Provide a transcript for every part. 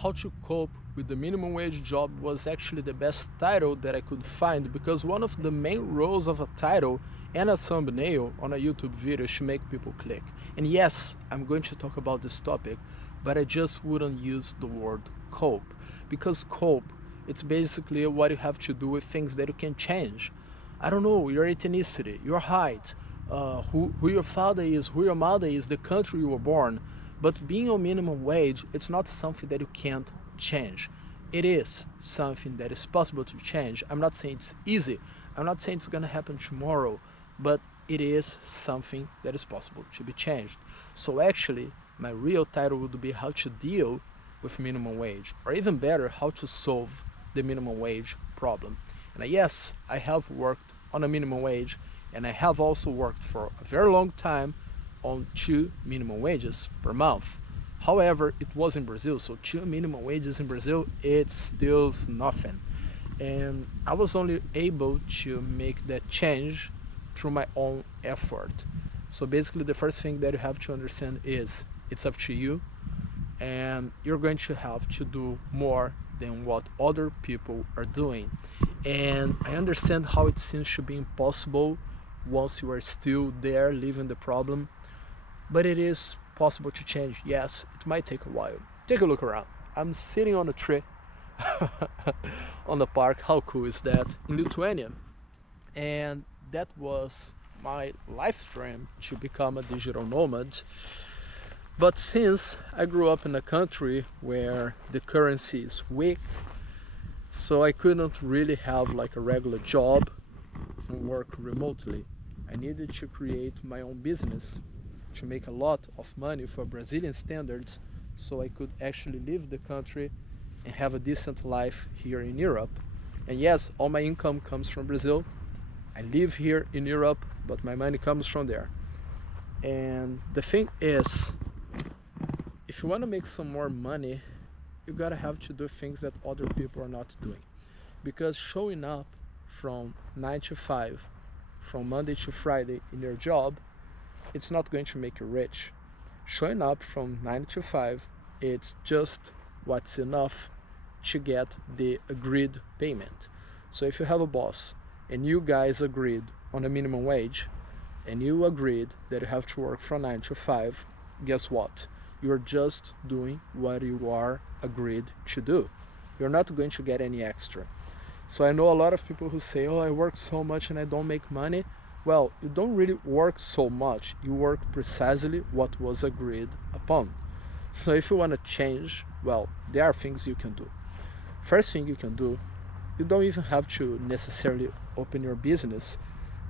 how to cope with the minimum wage job was actually the best title that I could find, because one of the main roles of a title and a thumbnail on a YouTube video is to make people click. And yes, I'm going to talk about this topic, but I just wouldn't use the word cope, because cope, it's basically what you have to do with things that you can change. I don't know, your ethnicity, your height, who your father is, who your mother is, the country you were born. But being on minimum wage, it's not something that you can't change. It is something that is possible to change. I'm not saying it's easy. I'm not saying it's gonna happen tomorrow, but it is something that is possible to be changed. So actually, my real title would be how to deal with minimum wage, or even better, how to solve the minimum wage problem. And yes, I have worked on a minimum wage, and I have also worked for a very long time on 2 minimum wages per month. However, it was in Brazil, so 2 minimum wages in Brazil, it's still nothing. And I was only able to make that change through my own effort. So basically, the first thing that you have to understand is it's up to you, and you're going to have to do more than what other people are doing. And I understand how it seems to be impossible once you are still there living the problem, but it is possible to change. Yes, it might take a while. Take a look around. I'm sitting on a tree on the park. How cool is that? In Lithuania. And that was my life dream, to become a digital nomad. But since I grew up in a country where the currency is weak, so I couldn't really have like a regular job and work remotely. I needed to create my own business to make a lot of money for Brazilian standards, so I could actually leave the country and have a decent life here in Europe. And yes, all my income comes from Brazil. I live here in Europe, but my money comes from there. And the thing is, if you want to make some more money, you gotta have to do things that other people are not doing. Because showing up from 9 to 5, from Monday to Friday in your job, it's not going to make you rich. Showing up from 9 to 5, it's just what's enough to get the agreed payment. So if you have a boss and you guys agreed on a minimum wage, and you agreed that you have to work from 9 to 5, guess what? You're just doing what you are agreed to do. You're not going to get any extra. So I know a lot of people who say, oh, I work so much and I don't make money. Well, you don't really work so much. You work precisely what was agreed upon. So if you want to change, well, there are things you can do. First thing you can do, you don't even have to necessarily open your business,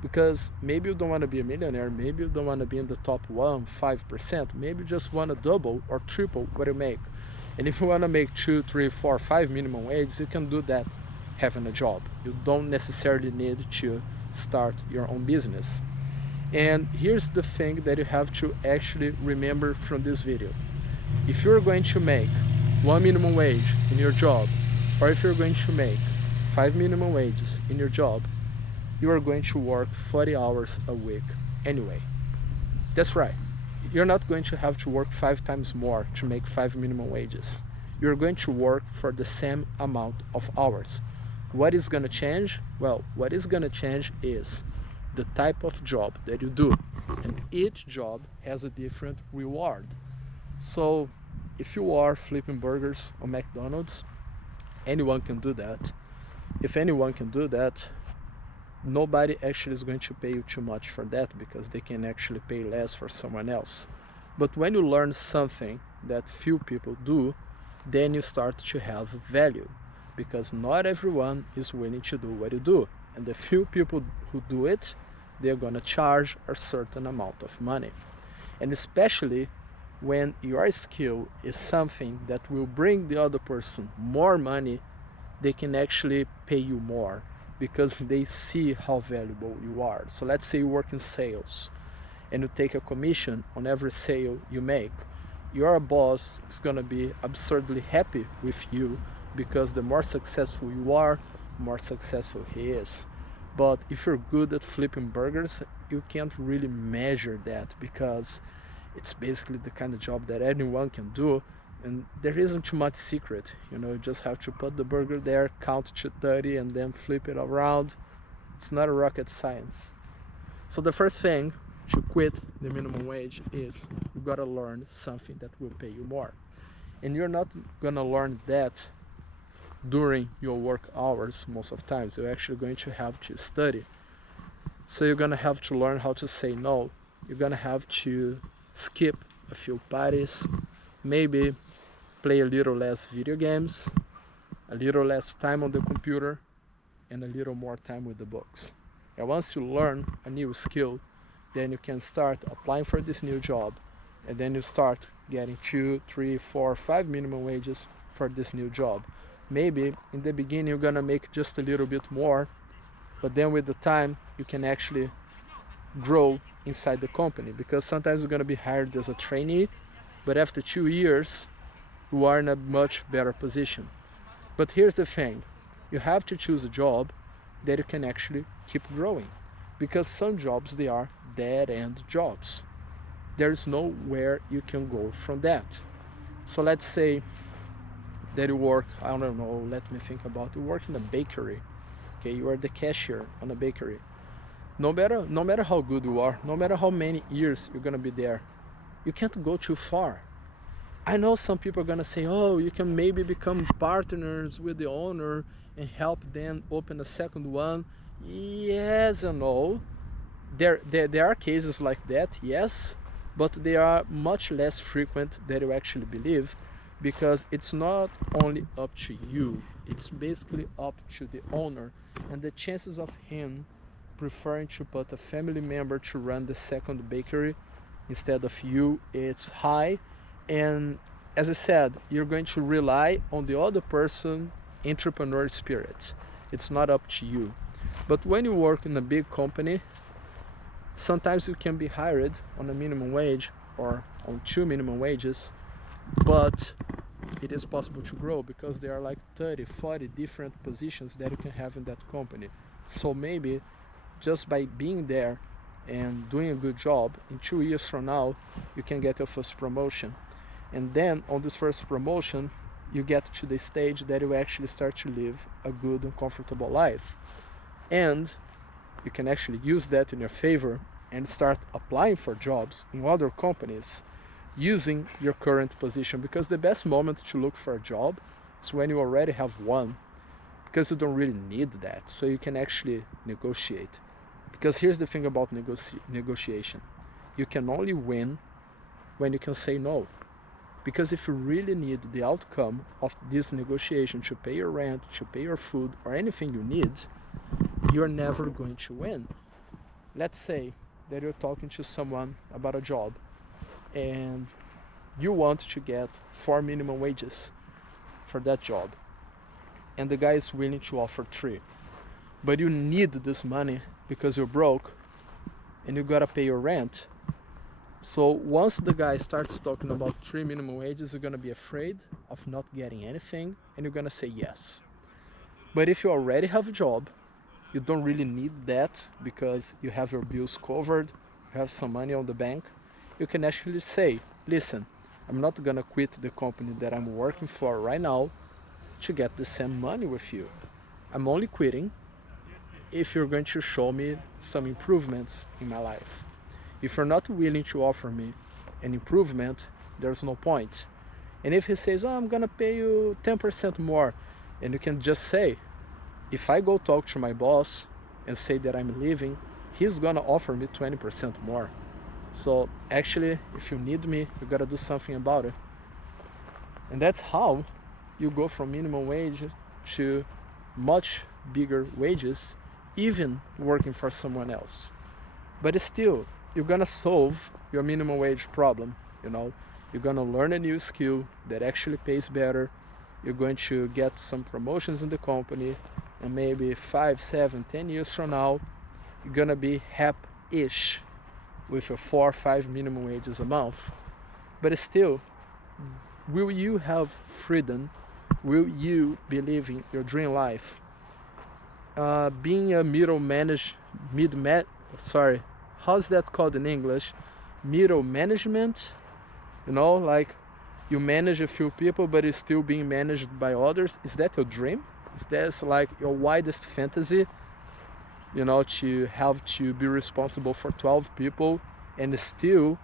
because maybe you don't want to be a millionaire, maybe you don't want to be in the top 5%, maybe you just want to double or triple what you make. And if you want to make 2, 3, 4, 5 minimum wages, you can do that having a job. You don't necessarily need to start your own business. And here's the thing that you have to actually remember from this video. If you're going to make 1 minimum wage in your job, or if you're going to make 5 minimum wages in your job, you are going to work 40 hours a week anyway. That's right. You're not going to have to work 5 times more to make 5 minimum wages. You're going to work for the same amount of hours. What is going to change? Well, what is going to change is the type of job that you do. And each job has a different reward. So if you are flipping burgers on McDonald's, anyone can do that. If anyone can do that, nobody actually is going to pay you too much for that, because they can actually pay less for someone else. But when you learn something that few people do, then you start to have value, because not everyone is willing to do what you do. And the few people who do it, they're gonna charge a certain amount of money. And especially when your skill is something that will bring the other person more money, they can actually pay you more, because they see how valuable you are. So let's say you work in sales and you take a commission on every sale you make. Your boss is gonna be absurdly happy with you, because the more successful you are, the more successful he is. But if you're good at flipping burgers, you can't really measure that, because it's basically the kind of job that anyone can do. And there isn't too much secret, you just have to put the burger there, count to 30 and then flip it around. It's not a rocket science. So the first thing to quit the minimum wage is you gotta learn something that will pay you more. And you're not gonna learn that during your work hours most of the times. You're actually going to have to study. So you're gonna have to learn how to say no. You're gonna have to skip a few parties, maybe play a little less video games, a little less time on the computer, and a little more time with the books. And once you learn a new skill, then you can start applying for this new job, and then you start getting 2, 3, 4, 5 minimum wages for this new job. Maybe in the beginning you're gonna make just a little bit more, but then with the time you can actually grow inside the company, because sometimes you're gonna be hired as a trainee, but after 2 years you are in a much better position. But here's the thing, you have to choose a job that you can actually keep growing, because some jobs, they are dead-end jobs. There's nowhere you can go from that. So let's say that you work, I don't know, let me think about it. You work in a bakery, okay, you are the cashier on a bakery. No matter how good you are, no matter how many years you're gonna be there, you can't go too far. I know some people are gonna say, oh, you can maybe become partners with the owner and help them open a second one. Yes and no. There are cases like that, yes, but they are much less frequent than you actually believe, because it's not only up to you, it's basically up to the owner, and the chances of him preferring to put a family member to run the second bakery instead of you, it's high. And as I said, you're going to rely on the other person entrepreneur spirit. It's not up to you. But when you work in a big company, sometimes you can be hired on a minimum wage or on 2 minimum wages, but it is possible to grow, because there are like 30, 40 different positions that you can have in that company. So maybe just by being there and doing a good job, in 2 years from now you can get your first promotion. And then on this first promotion you get to the stage that you actually start to live a good and comfortable life, and you can actually use that in your favor and start applying for jobs in other companies using your current position. Because the best moment to look for a job is when you already have one, because you don't really need that, so you can actually negotiate. Because here's the thing about negotiation, you can only win when you can say no. Because if you really need the outcome of this negotiation to pay your rent, to pay your food, or anything you need, you're never going to win. Let's say that you're talking to someone about a job and you want to get 4 minimum wages for that job, and the guy is willing to offer 3, but you need this money because you're broke and you gotta pay your rent. So once the guy starts talking about 3 minimum wages, you're gonna be afraid of not getting anything and you're gonna say yes. But if you already have a job, you don't really need that because you have your bills covered, you have some money on the bank, you can actually say, listen, I'm not gonna quit the company that I'm working for right now to get the same money with you. I'm only quitting if you're going to show me some improvements in my life. If you're not willing to offer me an improvement, there's no point. And if he says, oh, I'm gonna pay you 10% more, and you can just say, if I go talk to my boss and say that I'm leaving, he's gonna offer me 20% more. So actually, if you need me, you gotta do something about it. And that's how you go from minimum wage to much bigger wages, even working for someone else. But still, you're gonna solve your minimum wage problem. You're gonna learn a new skill that actually pays better. You're going to get some promotions in the company, and maybe 5, 7, 10 years from now, you're gonna be happy-ish with your 4 or 5 minimum wages a month. But still, will you have freedom? Will you be living your dream life? Being a how's that called in English? Middle management, like You manage a few people, but you're still being managed by others. Is that your dream? Is that like your widest fantasy? You know, to have to be responsible for 12 people and still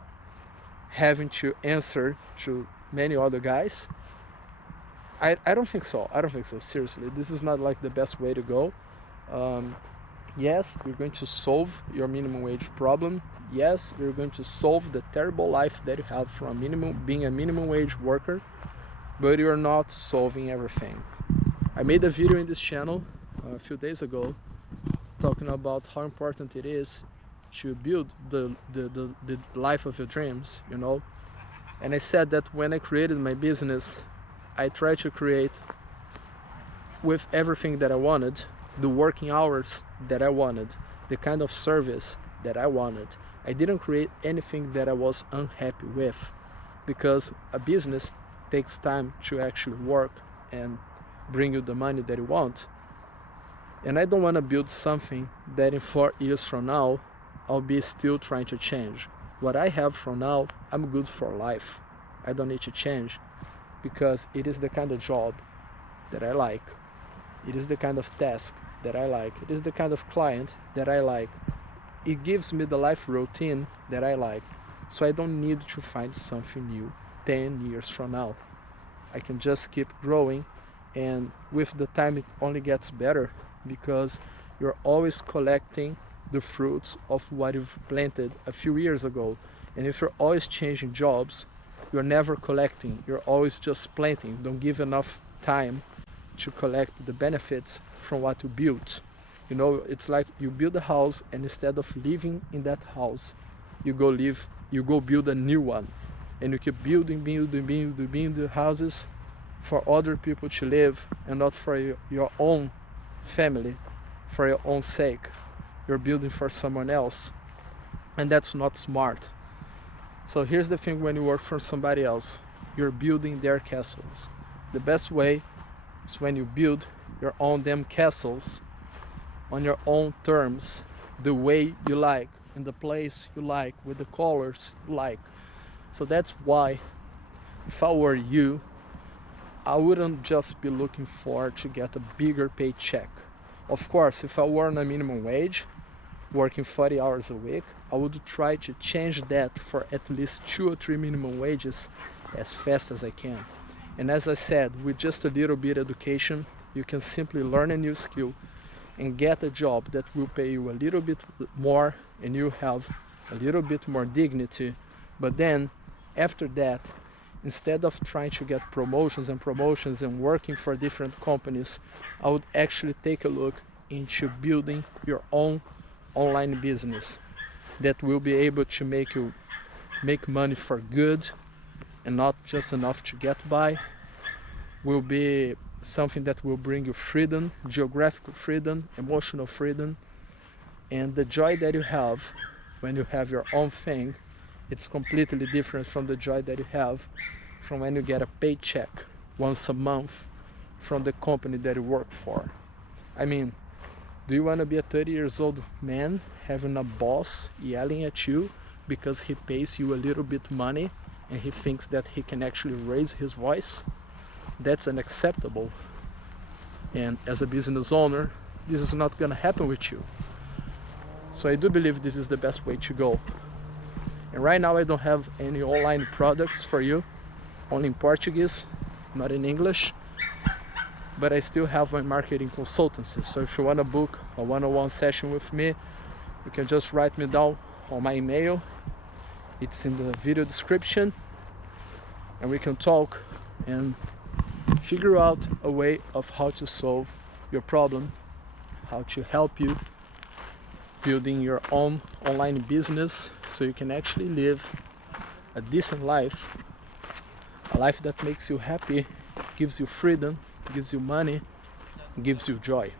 having to answer to many other guys? I don't think so. I don't think so. Seriously, this is not like the best way to go. Yes, you're going to solve your minimum wage problem. Yes, you're going to solve the terrible life that you have from being a minimum wage worker, but you're not solving everything. I made a video in this channel a few days ago talking about how important it is to build the life of your dreams, you know. And I said that when I created my business, I tried to create with everything that I wanted, the working hours that I wanted, the kind of service that I wanted. I didn't create anything that I was unhappy with, because a business takes time to actually work and bring you the money that you want. And I don't want to build something that in 4 years from now I'll be still trying to change. What I have from now, I'm good for life. I don't need to change, because it is the kind of job that I like. It is the kind of task that I like. It is the kind of client that I like. It gives me the life routine that I like. So I don't need to find something new 10 years from now. I can just keep growing, and with the time it only gets better, because you're always collecting the fruits of what you've planted a few years ago. And if you're always changing jobs, you're never collecting, you're always just planting. You don't give enough time to collect the benefits from what you built. You know, it's like you build a house, and instead of living in that house, you go build a new one, and you keep building the houses for other people to live, and not for your own family, for your own sake. You're building for someone else, and that's not smart. So here's the thing: when you work for somebody else, you're building their castles. The best way is when you build your own damn castles on your own terms, the way you like, in the place you like, with the colors you like. So that's why, if I were you, I wouldn't just be looking for to get a bigger paycheck. Of course, if I were on a minimum wage, working 40 hours a week, I would try to change that for at least 2 or 3 minimum wages as fast as I can. And as I said, with just a little bit of education, you can simply learn a new skill and get a job that will pay you a little bit more, and you have a little bit more dignity. But then after that, instead of trying to get promotions and working for different companies, I would actually take a look into building your own online business that will be able to make you make money for good and not just enough to get by. Will be something that will bring you freedom, geographical freedom, emotional freedom, and the joy that you have when you have your own thing. It's completely different from the joy that you have from when you get a paycheck once a month from the company that you work for. I mean, do you want to be a 30 years old man having a boss yelling at you because he pays you a little bit money and he thinks that he can actually raise his voice? That's unacceptable. And as a business owner, this is not going to happen with you. So I do believe this is the best way to go. And right now I don't have any online products for you, only in Portuguese, not in English. But I still have my marketing consultancy. So if you want to book a one-on-one session with me, you can just write me down on my email. It's in the video description, and we can talk and figure out a way of how to solve your problem, how to help you building your own online business so you can actually live a decent life, a life that makes you happy, gives you freedom, gives you money, gives you joy.